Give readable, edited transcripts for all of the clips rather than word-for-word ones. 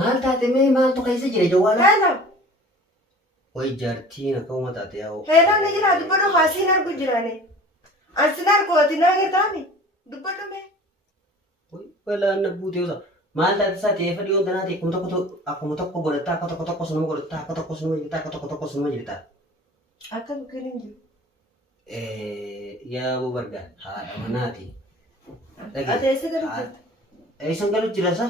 Maal taate mee maaltu keessa jira jawwaala? Hello. Way jaartiin akka uumaa taate yaa'u. Hello na jira dubbadhu haasiin argu jiraane. Ansin argooti naa geetaani. Dubbadhu mee. Way balaan na buutee usa. Maal taate isaa ta'ee fadhii wanta naati akkuma tokko godhataa akka tokko sunuma godhataa akka tokko sunuma jirtaa akka tokko sunuma jirtaa. Akka bukkeen hin jiru. Yaa bubargaan haadha manaati. Ati eessa galu jirta? Eessan galu jira sa?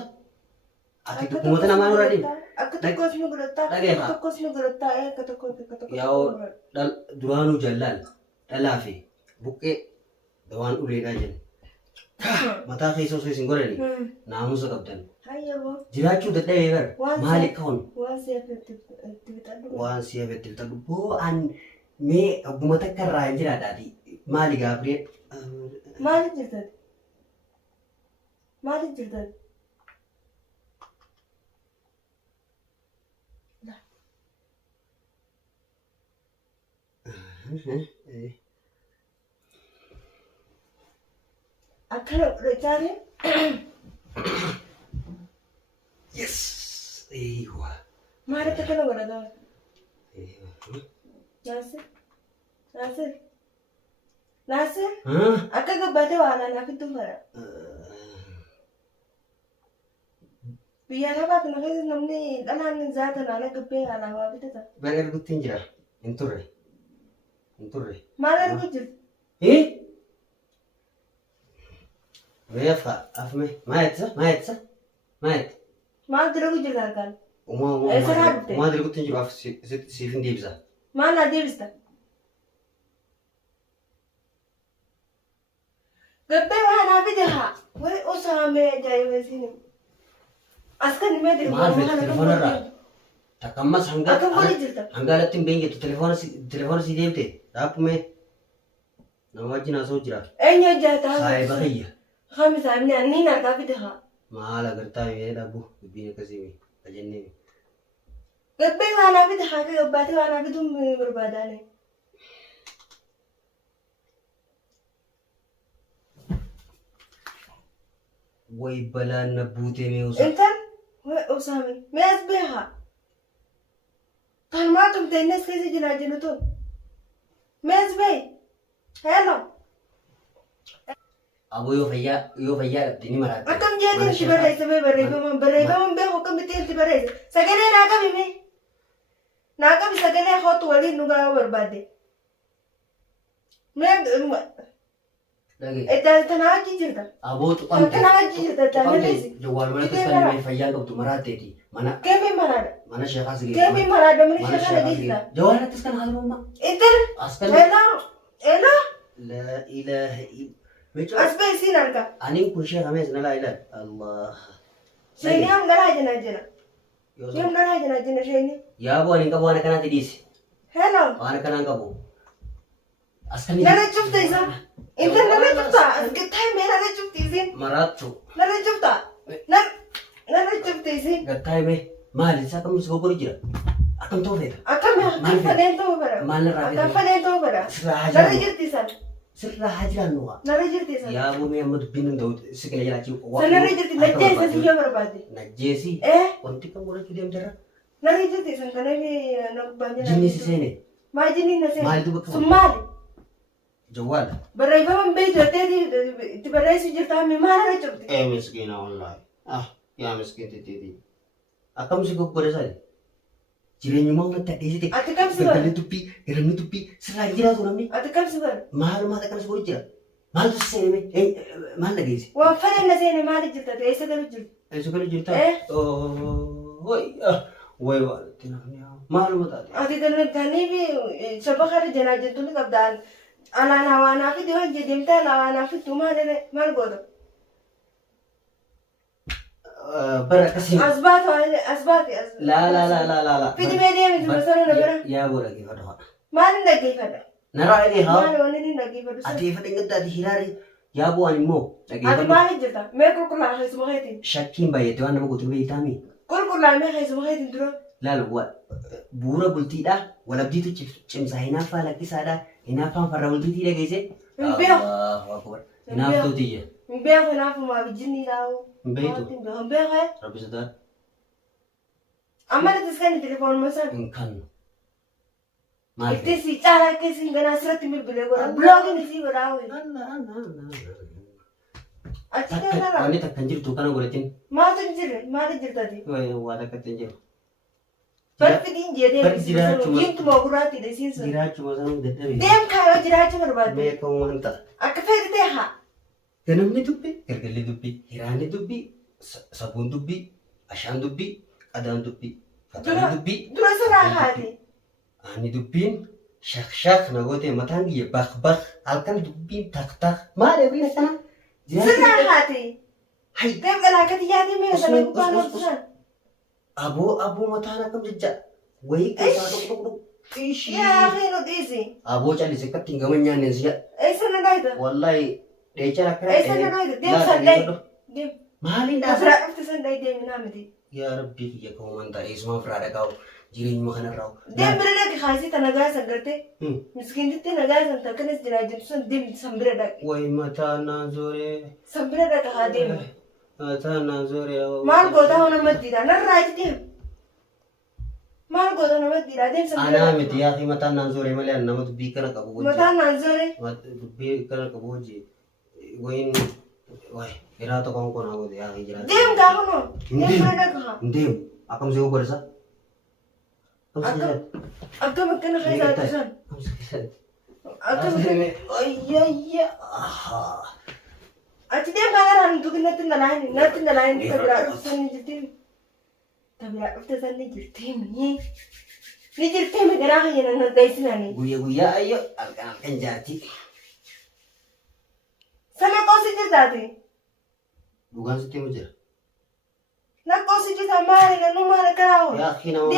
Ati dukkuma namaa nurra deema. Akka tokkos nu godhataa akka tokkos nu godhataa akka tokko. Yaa duraanuu jallaal dhalaa fi buqqee dawaan uleedhaa jenna. Mataa keessa osoo isin godhani naamusa qabdan. Jiraachuu dadhabee bara maali ka'uun? Waan si hafetti bitadhu. Waan si hafetti bitadhu. Bo'aan mee ogguma takka irraa hin jiraadhaati. Maali gaafree? Maali jirtan? Maali jirtan? Akkana godhachaani? Yes! Eeywa! Maalitti akkana godhataa? Naasir? Naasir? Naasir? Akka gabbaatee waan anaaf itti fara. Biyya lafaatti na keessa namni dhalaan zaata naana gabbee alaabaa bitata. Bara arguutti hin jira. Hin turre. Hin turre. Maal arguu jirti? Meefa afme maayetsa maayetsa maayet. Maal dalagu jirta harkaan? Umaa dalaguutti hin jiru af siif hin deebisa. Maal naa deebista? Gabbee waan anaaf ite haa. Wayi osaamee ajaa'iba isiin. Askan himee maal fedhe telefoona irraa takka ammas Akkam godhi jirta? hangaalatti hin beeknetu telefoona si deemte dhaabbume nama wajjin haasa'u jira. Eenyu hojjata? Saayiba kiyya. Kami saamni anniin harkaa fide haa. Maal agartaa mee dhaabbu dubbiin akkasii mee ajennee. Gabbee waan anaaf ite haa gabbaatee waan anaaf ituun barbaadaane. Way balaan na buutee mee usa. Intan? Way osaame. Mee as bee haa. Kan maa tumte innis keessa jiraa jiru tun. Mee as bee. Hello. Aboo yoo fayyaa dhabde ni maraatti. Akkam jeetiin itti barreessa mee barreeffaman beeku akkamitti itti barreessa. Sagalee naa qabi mee. Naa qabi sagalee hootu waliin nu gahaa barbaadde. Mee tanaa wajjin jirta. Aboo tuqamte. Tanaa wajjin jirta tanaa jawwaal mana tasaan mee fayyaa qabdu maraatteeti. Mana keemii maraadha. mana sheekaas gee. Keemii maraadha mani sheekana geessisa. Jawwaalattis kan haalummaa. Intal. Askan. Ela. La ilaha Asbee isiin arga. Ani kun sheeka mees na laa ilaah. Allah. Sheeni ham galaa jina. Yom galaa jina sheeni. Yaa boo ani qabu waan akkanaatti dhiisi. Hello. Waan akkanaan qabu. Askanii. Nana cufte isa. Intal nana cufta. Gattaa mee nana cufti isiin. Maraattu. Nana cufta. Nana cufti isiin. Gattaa mee maali isaa kamtu si goggori jira. Akkam ta'uu feeta. Akkam fadeen ta'uu bara. Maal irraa feeta. Akkam fadeen ta'uu bara. Nana jirti isaan. Sirraa haa jiraannu waa. Nana jirti isaan. Yaa boo mee amma dubbiin hin ta'u si kila jiraachuu. Sanarra jirti najjeessa si yoo barbaadde. Najjeesi. Wanti kan godhachuu deemtara. Nana jirti isaan kanaaf na gubbaan jira. Jinni si seene. Maa jinni na seene. Maal duba qabu. Sun maali? Jawwaala. Barreeffaman beektu itti barreessu jirta amma maal irra cufti? Miskiina wallaahi. Yaa miskiin titiiti. Akkam si goggodhe sani. Jireenyummaa uummata dheessite. Ati kam si bara? Galgalli dubbii, garamni dubbii sirraa jiraatu namni. Ati kam si bara? Maalumaata akkanas godhu jira. Maaltu si seene maal dhageesse? Waan fadeen na seene maali jirta? Eessa galu jirti? Eessa galu jirta? Way waalitti nafni maaluma taate? Ati taniif saba kana janaa jettu ni qabdaan. Alaan hawaanaa fi diiwwan jedhamtee alaan hawaanaa fi maal goota? Bara akkasii. Asbaati. La. Fidi mee deemiti masaruu na bira. Yaa boo dhaggeeffadha haa. Maal hin dhaggeeffadha? Naraa inni haa. Maal wanni hin dhaggeeffadhu? Ati fadhi gaddaati hiraari. Yaa boo ani immoo Ati dhaggeeffadhu. maal jirta? Mee qulqullaa keessuma keetiin. Shakkiin baay'ate waan nama guutuu beektaami. Qulqullaa mee keessuma keetiin dura. Laal bu'uura bultiidha. Walabdiitu cimsa hinaaffaa lakkisaadha. Hinaaffaan farra bultiitii dhageesse. Hin beeku. Hinaaftuutiyya. Hin beeku hinaafumaa bijjinni laa'u. Hin beektu. Hin beeku. Rabbi sodaadha. Amma na tiskan telefoon masan. Kan. Maal? Itti si caalaa keessi ganaa sirratti bilbilee godha. Bloogiin isii godhaa ho'i. Achi deemarra. Wanni takkan jirtu kana godhatin. Maaltu hin jirre? Maali jirtati? Waa takkatti hin jiru. Barfi diin jedhee Barfi jiraachuu. diimtuma gurraatti dheesiin sun. Jiraachuu sanuu dadhabee. Deem kaayoo jiraachuu barbaadde. Beekamu wanta. Akka fedhi ta'e haa. Ganamni dubbii, galgalli dubbii, hiraanni dubbii, sabuun dubbii, ashaan dubbii, qadaan dubbii, fataan dubbii. Dura siraa haati. Ani dubbiin shak na goote mataan kiyya bak halkan dubbiin tak maal ebriin kana? Siraa haati. Hai. Galgalaa akkati yaadee mee sana gubbaan hojjetan. Aboo mataan akkam jecha wayii keessaa dhuk. Yaa fi nu dhiisi. Aboo callis akkatti hin gama nyaanneen siya. Eessa na dhaayita? Wallahi dheecha akkana. Eessa na dhaayita? Deem sandai. Deem. Maaliin Asirraa dhaasa? dhufte sandai deeminaa miti. Yaa rabbii kiyya ka'uu manta eessumaa firaa dhagaa'u jireenyuma kanarraa. Deem bira dhaqi haasii ta nagaa san gartee. Miskiintitti nagaa san takkanas jiraajirtu san deem san bira dhaqi. Wayi mataa naan zooree. San bira dhaqa haa deemu. Mataa naan zooree. Maal gootaa hoo namaddiidha? Narraa itti deemu. Maal goota namaddiidha? Deem san bira Anaa dhaqa. miti yaa fi mataan naan zooree malee ani nama dubbii kana qabu hojii. Mataan naan zooree. Dubbii kana qabu hojii. Wayin wayi hiraa tokko konaa goote yaa fi jiraatu. Deem gaafa noo. Deem bira dhaqa haa. Ndeemu akkam see godhasa? Akkam akkana keessaa tusan. Akkam akkana. Ayyayya. Achi deem kanarraa nuti natti nalaayini tabiraa dhufte ni jirti. Tabiraa dhufte san ni jirti mii. Ni jirti mi garaa kiyya nan dheessinani. Guyyaa ayyo halkan jaarti. Sana qoosi jirtaati. Dhugaan sitti himu jira. Na qoosi jirta maali nanu maali karaawo. Yaa fi nama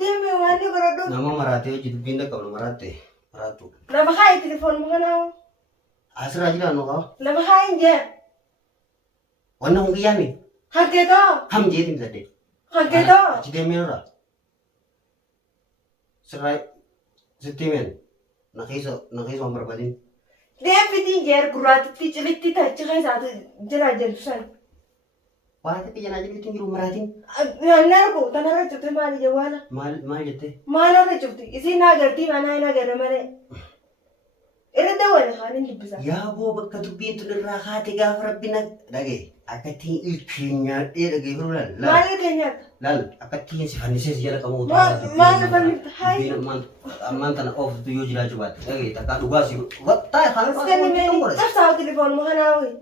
Deemi waan ni godhadhu. nama maraatee hojii dubbiin dhaqqabnu maraattu. Lafa haa telefoon mukanaawo. Asirraa jiraannu qaba. Lafa haa hin jee. Wannan kun giyyaa mi? Hankeetoo. Ham jeetiin sadde. Hankeetoo. Achi deemee irraa. Sirraa sitti himeen na keessa waan barbaadin. Deembitiin jeer gurraatitti cilitti tachi keessaatu jira jentu san. Waan ati janaa jirtu jiru maraatiin. Narko tanarra cufte maali jawwaala? Maal jettee? Maalirra cufti? Isiin na agartii maanaa hin agarre malee. Irra dawwale kaan hin dubbisa. Yaa boo bakka dubbiin tun irraa haate gaafa rabbina dhagee akkattiin ilkeen nyaadhee dhagee firuu laal. Maali keenyaata? Laal akkattiin si fannisee si jala qabu. Maali fannifta? Hayi. Ammaan tana ooftu yoo jiraachuu baatte dhagee takkaa dhugaa si wattaa kaan Iskani meeni cabsaa telefoon mukanaa ho'i.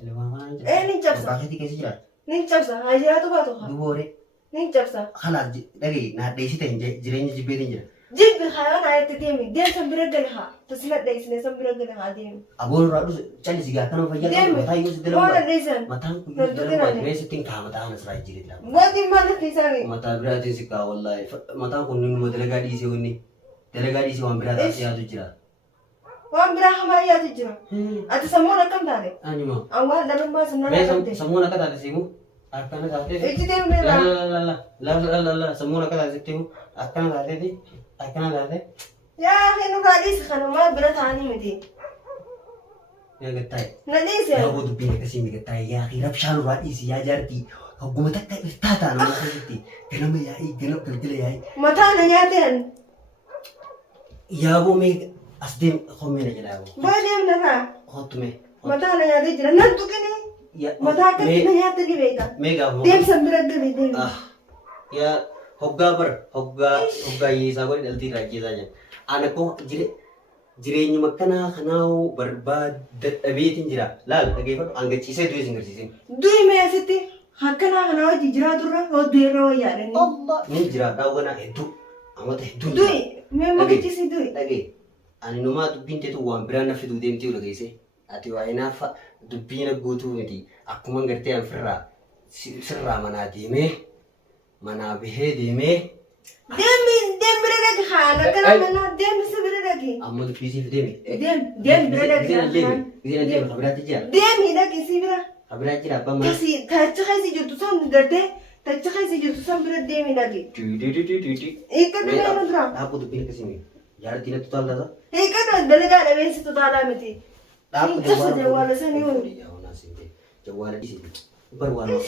Nin cabsa. Baakeetii keessa jiraata. Nin cabsa. Haa jiraatu baatu haa. Duboore. Nin cabsa. Kanaaf dhagee naa dheessite jireenya jibbeetiin jira. Jibbi haa naa itti deemi. Deem san bira gali haa. Tasina dheessine san bira gali haa deemi. Aboon irraa dhufu callisi gaa kanuma fayyaa Deemi. mataa yoo sitti Maala lamu dheessan. mataan kun yoo sitti lamu mee sittiin kaa mataa kana siraa jireet lamu. Wanti maal dheessani? Mataa biraatiin si kaa wallaahi mataan kun numa dalagaa dhiisee wanni dalagaa dhiisee waan biraa taasise yaadu jira. Waan biraa hamaa yaadu jira. Ati sammuun akkam taate? Anima. Awwaan dhalummaa sinna lakkate. Sammuun akka taate simu akkana taatee. Iji deemnee laa. Sammuun akka taate sitti himu akkana taateeti akkana taate. Yaa hin dhugaa dhiisi kana maal bira taa'anii miti. Yaa gattaa'e. Na dhiisi. Yaa boo dubbiin akkasii mi gattaa'e yaa fi rabshaan irraa dhiisi yaa jaartii hogguma takka iftaa ta'a nama keessatti ganama yaa'ii ganama galgala yaa'ii. Mataa na nyaateen. Yaa boo mee as deem hommee na jedhaa boo. Baa deemna naa. Hottu mee. Mataa na nyaatee jira. Nan tuqini. Mataa akkatti na nyaatte ni beeka. Mee gaafa. Deemsan bira gali deemi. Yaa hoggaa bar hoggaa hiyyeessaa godhe dhaltii irraa ajjeesaa jira. Ana koo jireenyuma akkanaa kanaa'uu barbaada dadhabeetiin jira. Laal dhageeffadhu hangachiisee du'e sin garsiisin. Du'i mee asitti akkanaa kana hojii jiraaturra hodduu irra wayyaadhani. Ni jira daawwanaa hedduu amata hedduu. Du'i mee makachiisi du'i. Dhagee ani numaa dubbiin teetu waan biraan na fiduu deemtee dhageesse. Ati waa'ee naaf dubbiin guutuu miti akkuma gartee an sirraa manaa deemee manaa bahee deemee. Deem bira dhaqi haala kana mana deem si bira dhaqi. Amma dubbisiif deemi. Deem bira dhaqi. Giseen deemi kabiraatti jira. Deemi dhaqi si bira. Kabiraatti jira abbaan mana. Tachi keessa jirtu san gartee tachi keessa jirtu san bira deemi dhaqi. Hiika dhugaa dura. Dhaabuu dubbiin akkasii jaalattiin natti tolta. Hiika dalagaa dhabeessi totaalaa miti. Dhaabuu Jawwaala sanii jawwaala dhiisee. Barbaadu